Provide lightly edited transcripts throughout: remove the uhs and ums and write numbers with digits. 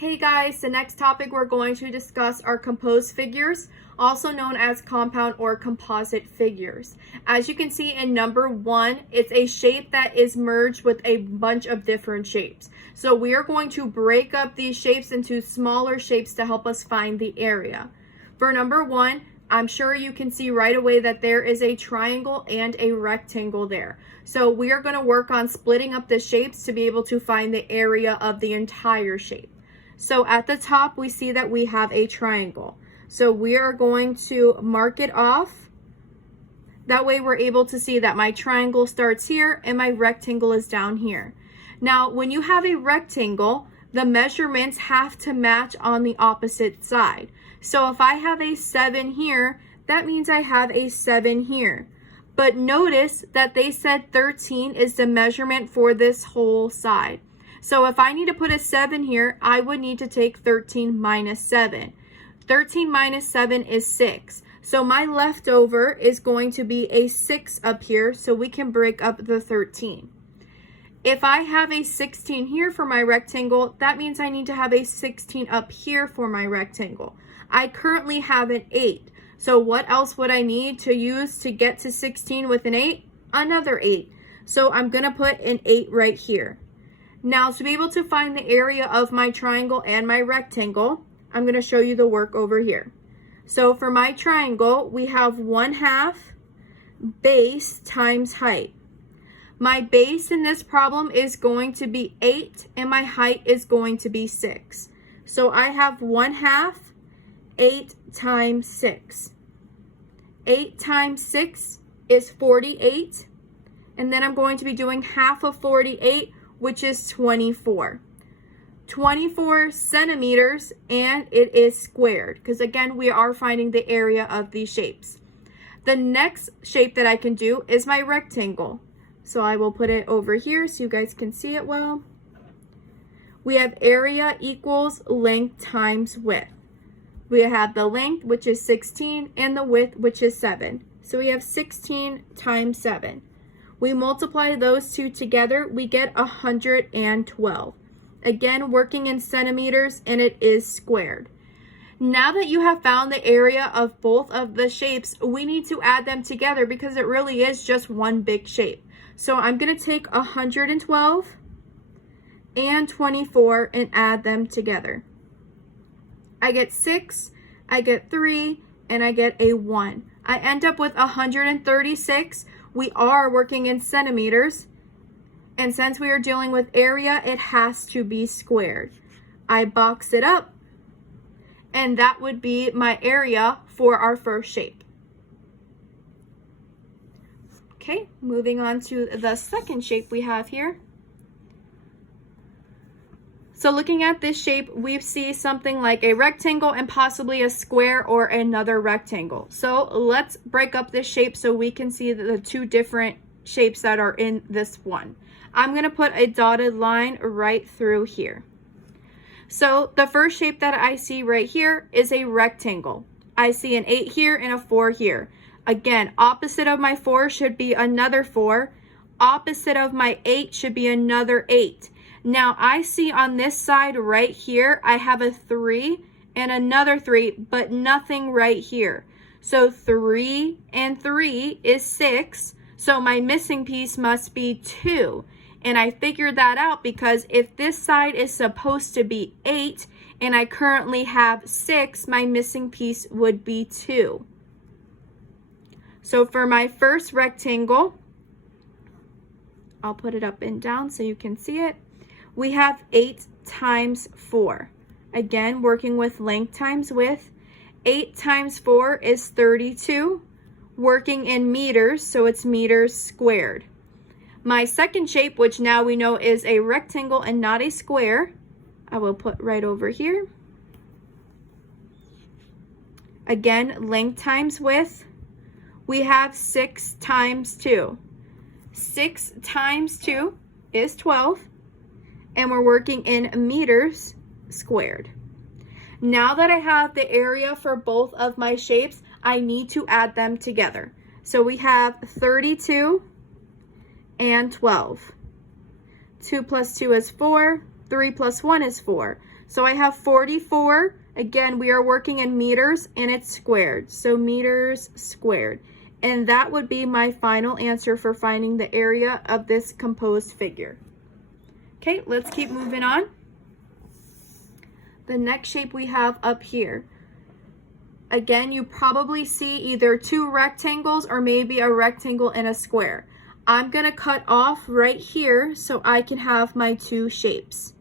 Hey guys, the next topic we're going to discuss are composed figures, also known as compound or composite figures. As you can see in number 1, it's a shape that is merged with a bunch of different shapes. So we are going to break up these shapes into smaller shapes to help us find the area. For number 1, I'm sure you can see right away that there is a triangle and a rectangle there. So we are going to work on splitting up the shapes to be able to find the area of the entire shape. So at the top, we see that we have a triangle. So we are going to mark it off. That way we're able to see that my triangle starts here and my rectangle is down here. Now, when you have a rectangle, the measurements have to match on the opposite side. So if I have a 7 here, that means I have a 7 here. But notice that they said 13 is the measurement for this whole side. So if I need to put a 7 here, I would need to take 13 minus 7. 13 minus 7 is 6. So my leftover is going to be a 6 up here, so we can break up the 13. If I have a 16 here for my rectangle, that means I need to have a 16 up here for my rectangle. I currently have an 8. So what else would I need to use to get to 16 with an 8? Another 8. So I'm going to put an 8 right here. Now, to be able to find the area of my triangle and my rectangle, I'm going to show you the work over here. So for my triangle, we have 1/2 base times height. My base in this problem is going to be 8 and my height is going to be 6. So I have 1/2 8 times 6. 8 times 6 is 48. And then I'm going to be doing half of 48, which is 24. 24 centimeters, and it is squared, because again, we are finding the area of these shapes. The next shape that I can do is my rectangle. So I will put it over here so you guys can see it well. We have area equals length times width. We have the length, which is 16, and the width, which is 7. So we have 16 times 7. We multiply those two together, we get 112. Again, working in centimeters, and it is squared. Now that you have found the area of both of the shapes, we need to add them together because it really is just one big shape. So I'm going to take 112 and 24 and add them together. I get 6, I get 3, and I get a 1. I end up with 136. We are working in centimeters, and since we are dealing with area, it has to be squared. I box it up, and that would be my area for our first shape. Okay, moving on to the second shape we have here. So looking at this shape, we see something like a rectangle and possibly a square or another rectangle. So let's break up this shape so we can see the two different shapes that are in this one. I'm going to put a dotted line right through here. So the first shape that I see right here is a rectangle. I see an 8 here and a 4 here. Again, opposite of my 4 should be another 4. Opposite of my 8 should be another 8. Now I see on this side right here, I have a 3 and another 3, but nothing right here. So 3 and 3 is 6. So my missing piece must be 2. And I figured that out because if this side is supposed to be 8 and I currently have 6, my missing piece would be 2. So for my first rectangle, I'll put it up and down so you can see it. We have 8 times 4. Again, working with length times width. 8 times 4 is 32. Working in meters, so it's meters squared. My second shape, which now we know is a rectangle and not a square, I will put right over here. Again, length times width. We have 6 times 2. 6 times 2 is 12. And we're working in meters squared. Now that I have the area for both of my shapes, I need to add them together. So we have 32 and 12. 2 plus 2 is 4. 3 plus 1 is 4. So I have 44. Again, we are working in meters and it's squared. So meters squared. And that would be my final answer for finding the area of this composed figure. Okay, let's keep moving on. The next shape we have up here. Again, you probably see either two rectangles or maybe a rectangle and a square. I'm going to cut off right here so I can have my two shapes.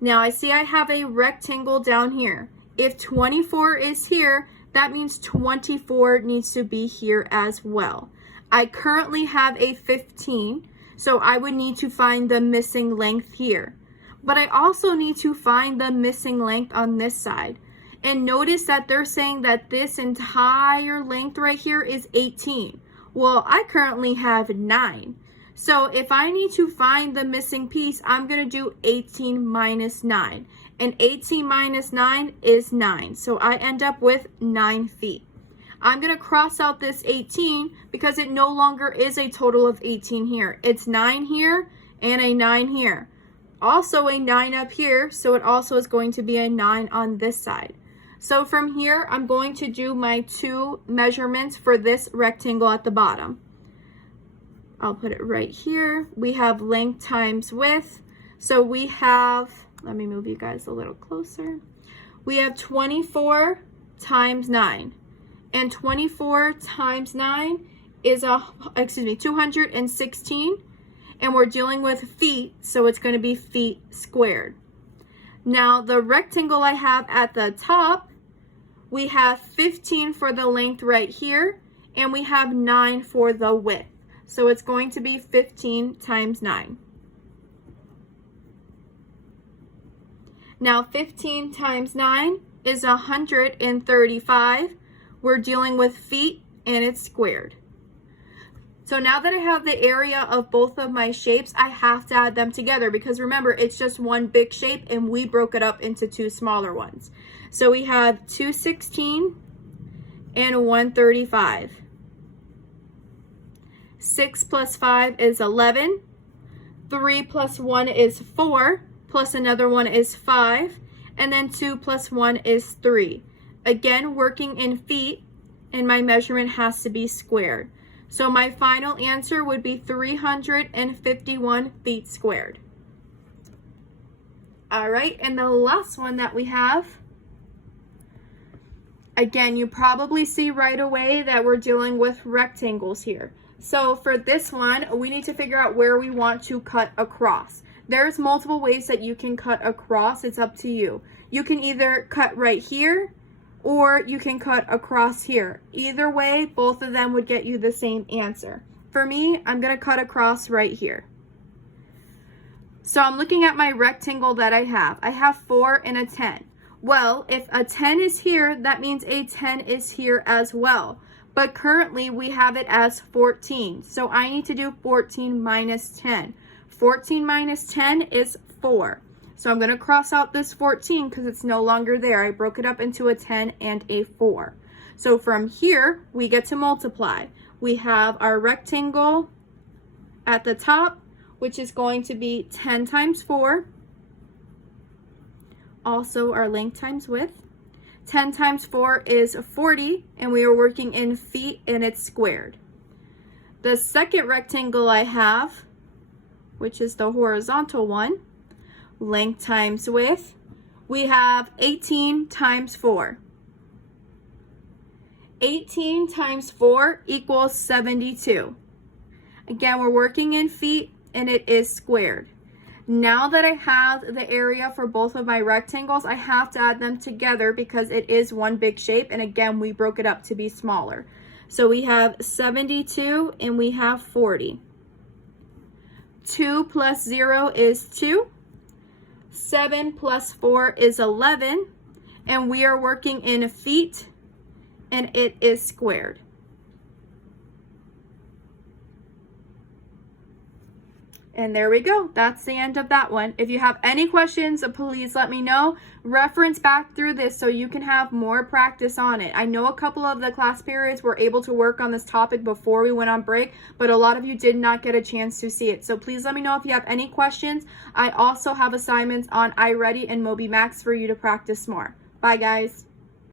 Now I see I have a rectangle down here. If 24 is here, that means 24 needs to be here as well. I currently have a 15, so I would need to find the missing length here. But I also need to find the missing length on this side. And notice that they're saying that this entire length right here is 18. Well, I currently have 9. So if I need to find the missing piece, I'm going to do 18 minus 9. And 18 minus 9 is 9. So I end up with 9 feet. I'm going to cross out this 18 because it no longer is a total of 18 here. It's 9 here and a 9 here. Also a 9 up here, so it also is going to be a 9 on this side. So from here, I'm going to do my two measurements for this rectangle at the bottom. I'll put it right here. We have length times width. So we have, let me move you guys a little closer. We have 24 times 9. And 24 times 9 is 216. And we're dealing with feet, so it's going to be feet squared. Now the rectangle I have at the top, we have 15 for the length right here, and we have 9 for the width. So it's going to be 15 times 9. Now 15 times 9 is 135. We're dealing with feet and it's squared. So now that I have the area of both of my shapes, I have to add them together because remember, it's just one big shape and we broke it up into two smaller ones. So we have 216 and 135. 6 plus 5 is 11. 3 plus 1 is 4, plus another one is 5. And then 2 plus 1 is 3. Again, working in feet, and my measurement has to be squared. So my final answer would be 351 feet squared. All right, and the last one that we have, again, you probably see right away that we're dealing with rectangles here. So for this one, we need to figure out where we want to cut across. There's multiple ways that you can cut across. It's up to you. You can either cut right here, or you can cut across here. Either way, both of them would get you the same answer. For me, I'm going to cut across right here. So I'm looking at my rectangle that I have. I have 4 and a 10. Well, if a 10 is here, that means a 10 is here as well. But currently, we have it as 14. So I need to do 14 minus 10. 14 minus 10 is 4. So I'm going to cross out this 14 because it's no longer there. I broke it up into a 10 and a 4. So from here, we get to multiply. We have our rectangle at the top, which is going to be 10 times 4. Also our length times width. 10 times 4 is 40, and we are working in feet and it's squared. The second rectangle I have, which is the horizontal one, length times width, we have 18 times 4. 18 times 4 equals 72. Again, we're working in feet and it is squared. Now that I have the area for both of my rectangles, I have to add them together because it is one big shape, and again, we broke it up to be smaller. So we have 72 and we have 40. 2 plus 0 is 2. 7 plus 4 is 11, and we are working in feet, and it is squared. And there we go. That's the end of that one. If you have any questions, please let me know. Reference back through this so you can have more practice on it. I know a couple of the class periods were able to work on this topic before we went on break, but a lot of you did not get a chance to see it. So please let me know if you have any questions. I also have assignments on iReady and Moby Max for you to practice more. Bye, guys.